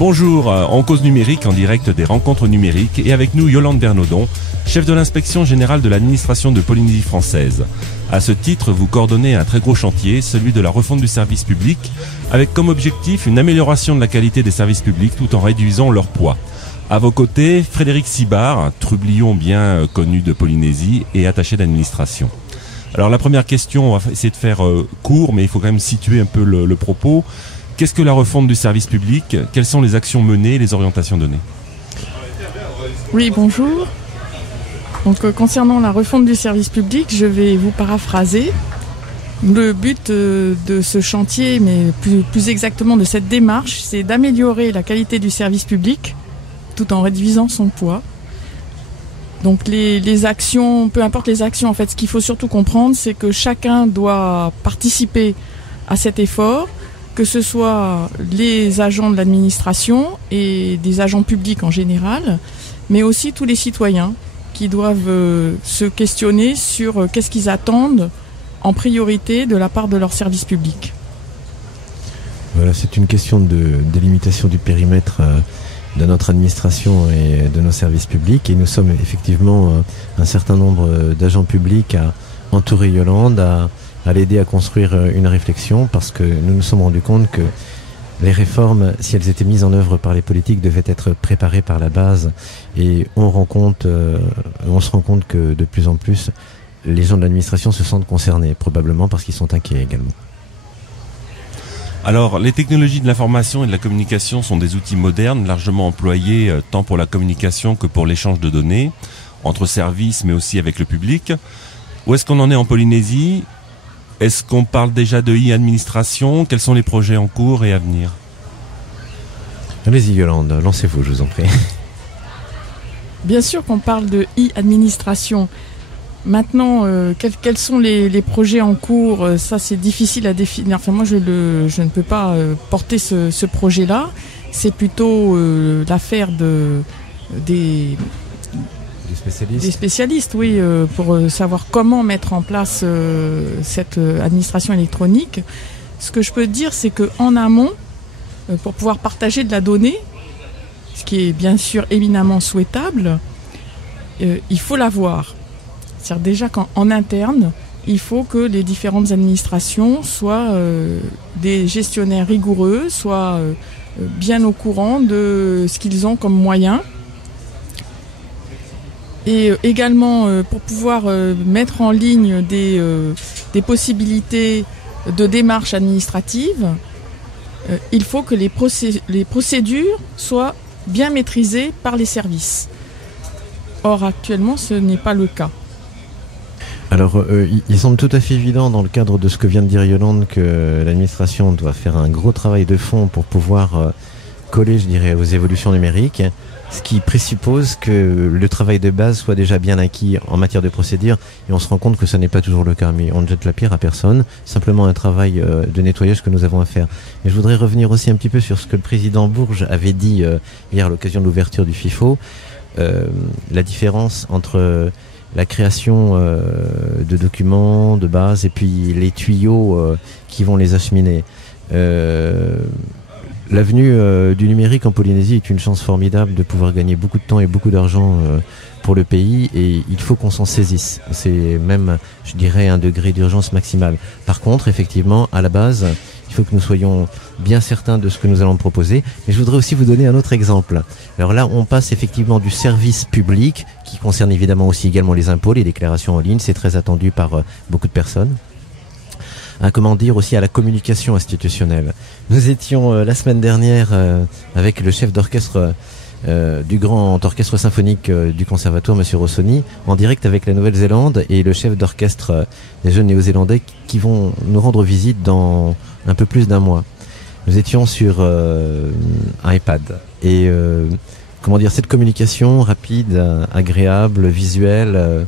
Bonjour, en cause numérique en direct des rencontres numériques et avec nous Yolande Bernaudon, chef de l'inspection générale de l'administration de Polynésie française. À ce titre, vous coordonnez un très gros chantier, celui de la refonte du service public, avec comme objectif une amélioration de la qualité des services publics tout en réduisant leur poids. À vos côtés, Frédéric Sibard, un trublion bien connu de Polynésie et attaché d'administration. Alors la première question, on va essayer de faire court, mais il faut quand même situer un peu le propos. Qu'est-ce que la refonte du service public? Quelles sont les actions menées et les orientations données? Oui, bonjour. Donc, concernant la refonte du service public, je vais vous paraphraser. Le but de ce chantier, mais plus exactement de cette démarche, c'est d'améliorer la qualité du service public tout en réduisant son poids. Donc les actions, peu importe les actions, en fait, ce qu'il faut surtout comprendre, c'est que chacun doit participer à cet effort, que ce soit les agents de l'administration et des agents publics en général, mais aussi tous les citoyens qui doivent se questionner sur qu'est-ce qu'ils attendent en priorité de la part de leur service public. Voilà, c'est une question de délimitation du périmètre de notre administration et de nos services publics, et nous sommes effectivement un certain nombre d'agents publics à entourer Yolande, à l'aider à construire une réflexion, parce que nous nous sommes rendus compte que les réformes, si elles étaient mises en œuvre par les politiques, devaient être préparées par la base, et on se rend compte que de plus en plus les gens de l'administration se sentent concernés, probablement parce qu'ils sont inquiets également. Alors, les technologies de l'information et de la communication sont des outils modernes, largement employés tant pour la communication que pour l'échange de données, entre services mais aussi avec le public. Où est-ce qu'on en est en Polynésie? Est-ce qu'on parle déjà de e-administration? Quels sont les projets en cours et à venir? Allez-y Yolande, lancez-vous, je vous en prie. Bien sûr qu'on parle de e-administration. Maintenant, quels sont les projets en cours? Ça, c'est difficile à définir. Enfin, moi, je ne peux pas porter ce projet-là. C'est plutôt l'affaire des spécialistes, oui, pour savoir comment mettre en place cette administration électronique. Ce que je peux dire, c'est qu'en amont, pour pouvoir partager de la donnée, ce qui est bien sûr éminemment souhaitable, il faut l'avoir. C'est-à-dire déjà qu'en interne, il faut que les différentes administrations soient des gestionnaires rigoureux, soient bien au courant de ce qu'ils ont comme moyens. Et également, pour pouvoir mettre en ligne des possibilités de démarches administratives, il faut que les procédures soient bien maîtrisées par les services. Or, actuellement, ce n'est pas le cas. Alors, il semble tout à fait évident dans le cadre de ce que vient de dire Yolande que l'administration doit faire un gros travail de fond pour pouvoir coller, je dirais, aux évolutions numériques, ce qui présuppose que le travail de base soit déjà bien acquis en matière de procédure, et on se rend compte que ce n'est pas toujours le cas, mais on ne jette la pierre à personne, simplement un travail de nettoyage que nous avons à faire. Et je voudrais revenir aussi un petit peu sur ce que le président Bourges avait dit hier à l'occasion de l'ouverture du FIFO, la différence entre la création de documents, de bases, et puis les tuyaux qui vont les acheminer. L'avenue du numérique en Polynésie est une chance formidable de pouvoir gagner beaucoup de temps et beaucoup d'argent pour le pays, et il faut qu'on s'en saisisse. C'est même, je dirais, un degré d'urgence maximale. Par contre, effectivement, à la base, il faut que nous soyons bien certains de ce que nous allons proposer. Mais je voudrais aussi vous donner un autre exemple. Alors là, on passe effectivement du service public, qui concerne évidemment aussi également les impôts, les déclarations en ligne, c'est très attendu par beaucoup de personnes, à aussi à la communication institutionnelle. Nous étions la semaine dernière avec le chef d'orchestre du grand orchestre symphonique du conservatoire, M. Rossoni, en direct avec la Nouvelle-Zélande, et le chef d'orchestre des jeunes néo-zélandais qui vont nous rendre visite dans un peu plus d'un mois. Nous étions sur un iPad, et cette communication rapide, agréable, visuelle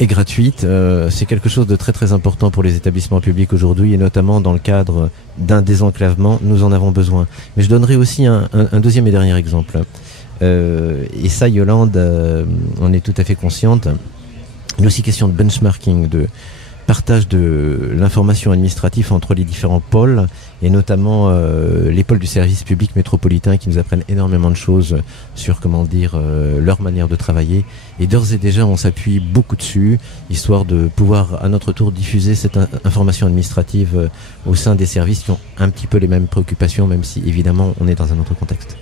et gratuite, c'est quelque chose de très très important pour les établissements publics aujourd'hui, et notamment dans le cadre d'un désenclavement, nous en avons besoin. Mais je donnerai aussi un deuxième et dernier exemple. Et ça, Yolande en est tout à fait consciente. Il est aussi question de benchmarking, partage de l'information administrative entre les différents pôles, et notamment les pôles du service public métropolitain qui nous apprennent énormément de choses sur, leur manière de travailler. Et d'ores et déjà, on s'appuie beaucoup dessus, histoire de pouvoir à notre tour diffuser cette information administrative au sein des services qui ont un petit peu les mêmes préoccupations, même si évidemment on est dans un autre contexte.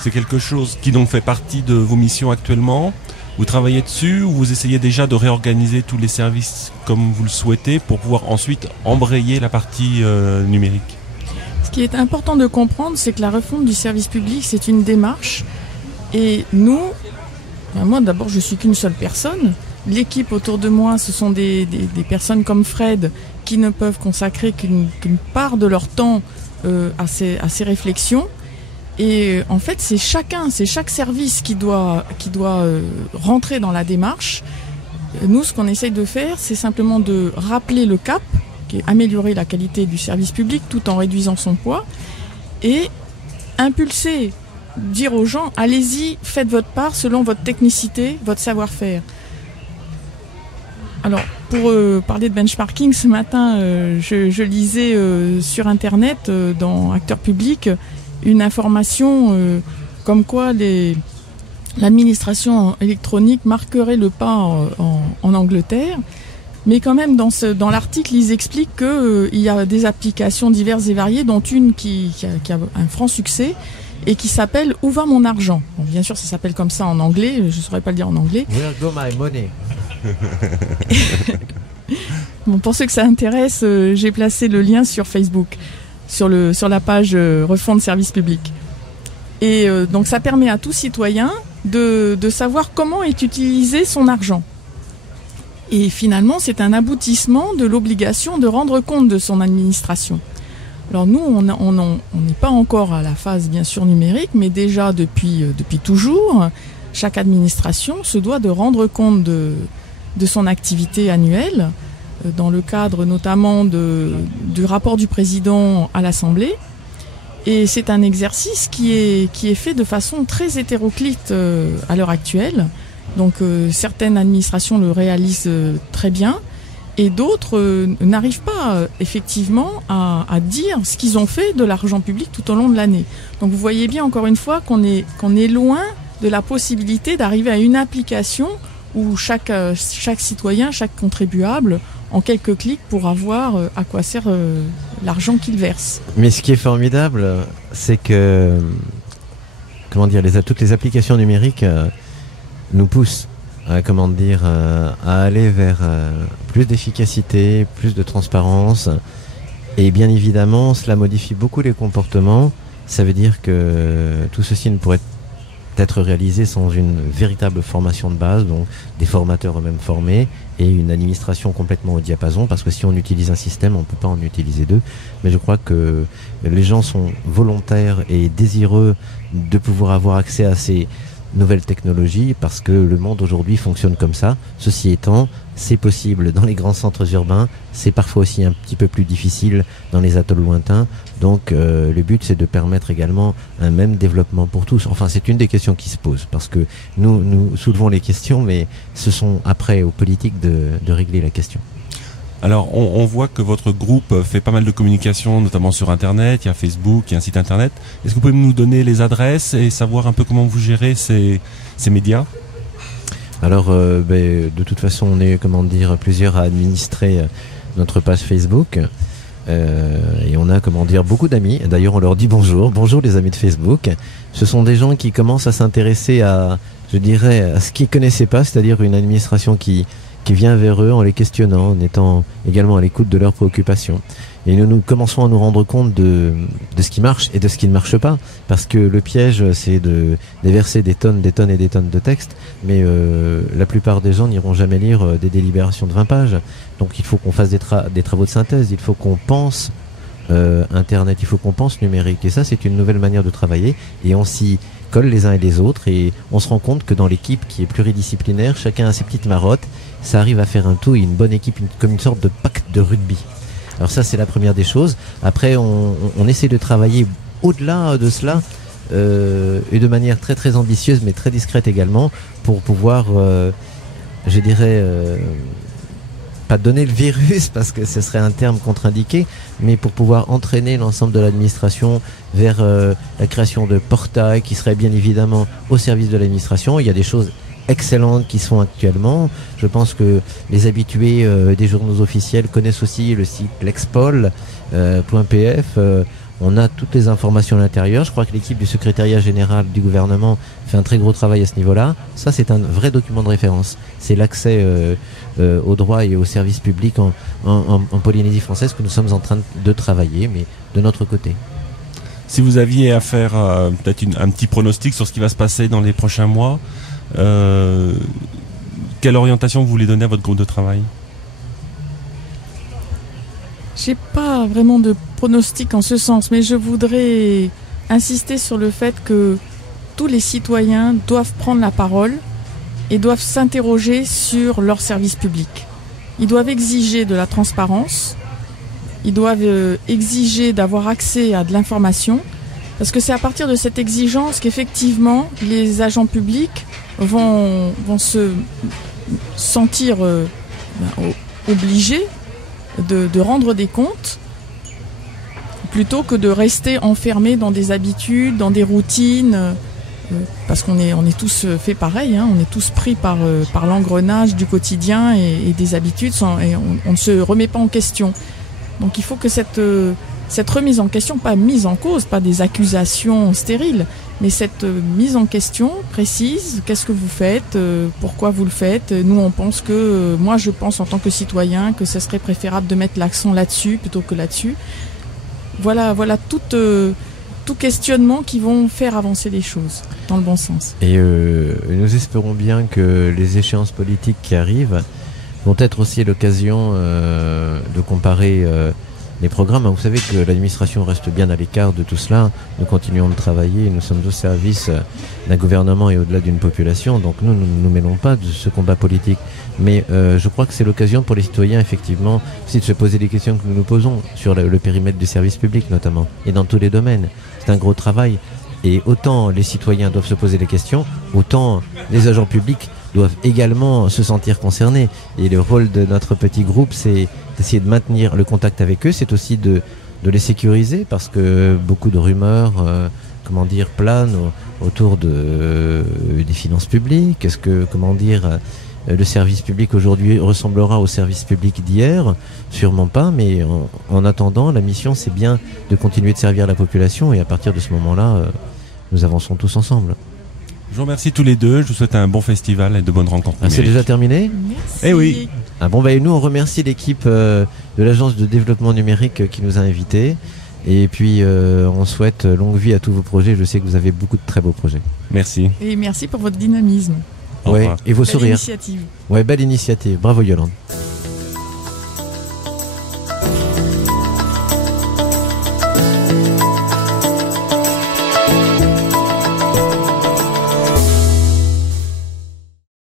C'est quelque chose qui donc fait partie de vos missions actuellement. Vous travaillez dessus ou vous essayez déjà de réorganiser tous les services comme vous le souhaitez pour pouvoir ensuite embrayer la partie numérique? Ce qui est important de comprendre, c'est que la refonte du service public, c'est une démarche. Et nous, moi d'abord, je suis qu'une seule personne. L'équipe autour de moi, ce sont des personnes comme Fred qui ne peuvent consacrer qu'une part de leur temps à ces réflexions. Et en fait, c'est chaque service qui doit rentrer dans la démarche. Nous, ce qu'on essaye de faire, c'est simplement de rappeler le cap, qui est améliorer la qualité du service public tout en réduisant son poids, et impulser, dire aux gens, allez-y, faites votre part selon votre technicité, votre savoir-faire. Alors, pour parler de benchmarking, ce matin, je lisais sur Internet, dans Acteurs Publics, une information comme quoi l'administration électronique marquerait le pas en Angleterre. Mais quand même, dans l'article, ils expliquent qu'il y a des applications diverses et variées, dont une qui a un franc succès et qui s'appelle « Où va mon argent ?» Bon, bien sûr, ça s'appelle comme ça en anglais, je ne saurais pas le dire en anglais. « Where go my money ?» Bon, pour ceux que ça intéresse, j'ai placé le lien sur Facebook. Sur la page refonte service public. Et donc ça permet à tout citoyen de savoir comment est utilisé son argent. Et finalement, c'est un aboutissement de l'obligation de rendre compte de son administration. Alors nous, on n'est pas encore à la phase bien sûr numérique, mais déjà depuis toujours, chaque administration se doit de rendre compte de son activité annuelle, dans le cadre notamment du rapport du président à l'Assemblée. Et c'est un exercice qui est fait de façon très hétéroclite à l'heure actuelle. Donc certaines administrations le réalisent très bien et d'autres n'arrivent pas effectivement à dire ce qu'ils ont fait de l'argent public tout au long de l'année. Donc vous voyez bien encore une fois qu'on est loin de la possibilité d'arriver à une application où chaque citoyen, chaque contribuable, en quelques clics pour avoir à quoi sert l'argent qu'il verse. Mais ce qui est formidable, c'est que toutes les applications numériques nous poussent à aller vers plus d'efficacité, plus de transparence. Et bien évidemment, cela modifie beaucoup les comportements. Ça veut dire que tout ceci ne pourrait être réalisé sans une véritable formation de base, donc des formateurs eux-mêmes formés et une administration complètement au diapason, parce que si on utilise un système, on ne peut pas en utiliser deux. Mais je crois que les gens sont volontaires et désireux de pouvoir avoir accès à ces nouvelles technologies, parce que le monde aujourd'hui fonctionne comme ça. Ceci étant, c'est possible dans les grands centres urbains, c'est parfois aussi un petit peu plus difficile dans les atolls lointains. Donc le but, c'est de permettre également un même développement pour tous. Enfin, c'est une des questions qui se posent, parce que nous soulevons les questions, mais ce sont après aux politiques de régler la question. Alors, on voit que votre groupe fait pas mal de communication, notamment sur Internet, il y a Facebook, il y a un site Internet. Est-ce que vous pouvez nous donner les adresses et savoir un peu comment vous gérez ces médias ? Alors, de toute façon, on est, plusieurs à administrer notre page Facebook. Et on a, beaucoup d'amis. D'ailleurs, on leur dit bonjour. Bonjour les amis de Facebook. Ce sont des gens qui commencent à s'intéresser à ce qu'ils connaissaient pas, c'est-à-dire une administration qui vient vers eux en les questionnant, en étant également à l'écoute de leurs préoccupations. Et nous commençons à nous rendre compte de ce qui marche et de ce qui ne marche pas, parce que le piège, c'est de déverser des tonnes et des tonnes de textes, mais la plupart des gens n'iront jamais lire des délibérations de 20 pages. Donc il faut qu'on fasse des travaux de synthèse, il faut qu'on pense Internet, il faut qu'on pense numérique, et ça c'est une nouvelle manière de travailler, et on s'y colle les uns et les autres, et on se rend compte que dans l'équipe qui est pluridisciplinaire, chacun a ses petites marottes, ça arrive à faire un tout, et une bonne équipe, comme une sorte de pacte de rugby. Alors ça, c'est la première des choses. Après, on essaie de travailler au-delà de cela, et de manière très très ambitieuse, mais très discrète également, pour pouvoir, pas donner le virus parce que ce serait un terme contre-indiqué, mais pour pouvoir entraîner l'ensemble de l'administration vers la création de portails qui seraient bien évidemment au service de l'administration. Il y a des choses excellentes qui sont actuellement. Je pense que les habitués des journaux officiels connaissent aussi le site lexpol.pf. On a toutes les informations à l'intérieur. Je crois que l'équipe du secrétariat général du gouvernement fait un très gros travail à ce niveau-là. Ça, c'est un vrai document de référence. C'est l'accès aux droits et aux services publics en Polynésie française que nous sommes en train de travailler, mais de notre côté. Si vous aviez à faire peut-être un petit pronostic sur ce qui va se passer dans les prochains mois, quelle orientation vous voulez donner à votre groupe de travail ? J'ai pas vraiment de pronostic en ce sens, mais je voudrais insister sur le fait que tous les citoyens doivent prendre la parole et doivent s'interroger sur leur service public. Ils doivent exiger de la transparence, ils doivent exiger d'avoir accès à de l'information, parce que c'est à partir de cette exigence qu'effectivement les agents publics vont se sentir obligés de rendre des comptes plutôt que de rester enfermés dans des habitudes, dans des routines, parce qu'on est tous fait pareil, hein, on est tous pris par l'engrenage du quotidien et des habitudes et on ne se remet pas en question. Donc il faut que cette remise en question, pas mise en cause, pas des accusations stériles, mais cette mise en question précise, qu'est-ce que vous faites, pourquoi vous le faites. Nous on pense moi je pense en tant que citoyen que ce serait préférable de mettre l'accent là-dessus plutôt que là-dessus. Voilà tout questionnement qui vont faire avancer les choses dans le bon sens. Et nous espérons bien que les échéances politiques qui arrivent vont être aussi l'occasion de comparer les programmes. Vous savez que l'administration reste bien à l'écart de tout cela. Nous continuons de travailler, nous sommes au service d'un gouvernement et au-delà d'une population, donc nous ne nous mêlons pas de ce combat politique. Mais je crois que c'est l'occasion pour les citoyens, effectivement, aussi de se poser des questions que nous nous posons sur le périmètre du service public notamment, et dans tous les domaines. C'est un gros travail. Et autant les citoyens doivent se poser des questions, autant les agents publics doivent également se sentir concernés. Et le rôle de notre petit groupe, c'est d'essayer de maintenir le contact avec eux, c'est aussi de les sécuriser, parce que beaucoup de rumeurs planent autour des finances publiques. Est-ce que, le service public aujourd'hui ressemblera au service public d'hier? Sûrement pas, mais en attendant, la mission, c'est bien de continuer de servir la population, et à partir de ce moment-là, nous avançons tous ensemble. Je vous remercie tous les deux, je vous souhaite un bon festival et de bonnes rencontres numériques. C'est déjà terminé ? Merci. Eh oui. Et nous on remercie l'équipe de l'agence de développement numérique qui nous a invités, et puis on souhaite longue vie à tous vos projets. Je sais que vous avez beaucoup de très beaux projets. Merci. Et merci pour votre dynamisme. Et vos sourires. Belle initiative. Belle initiative. Bravo Yolande.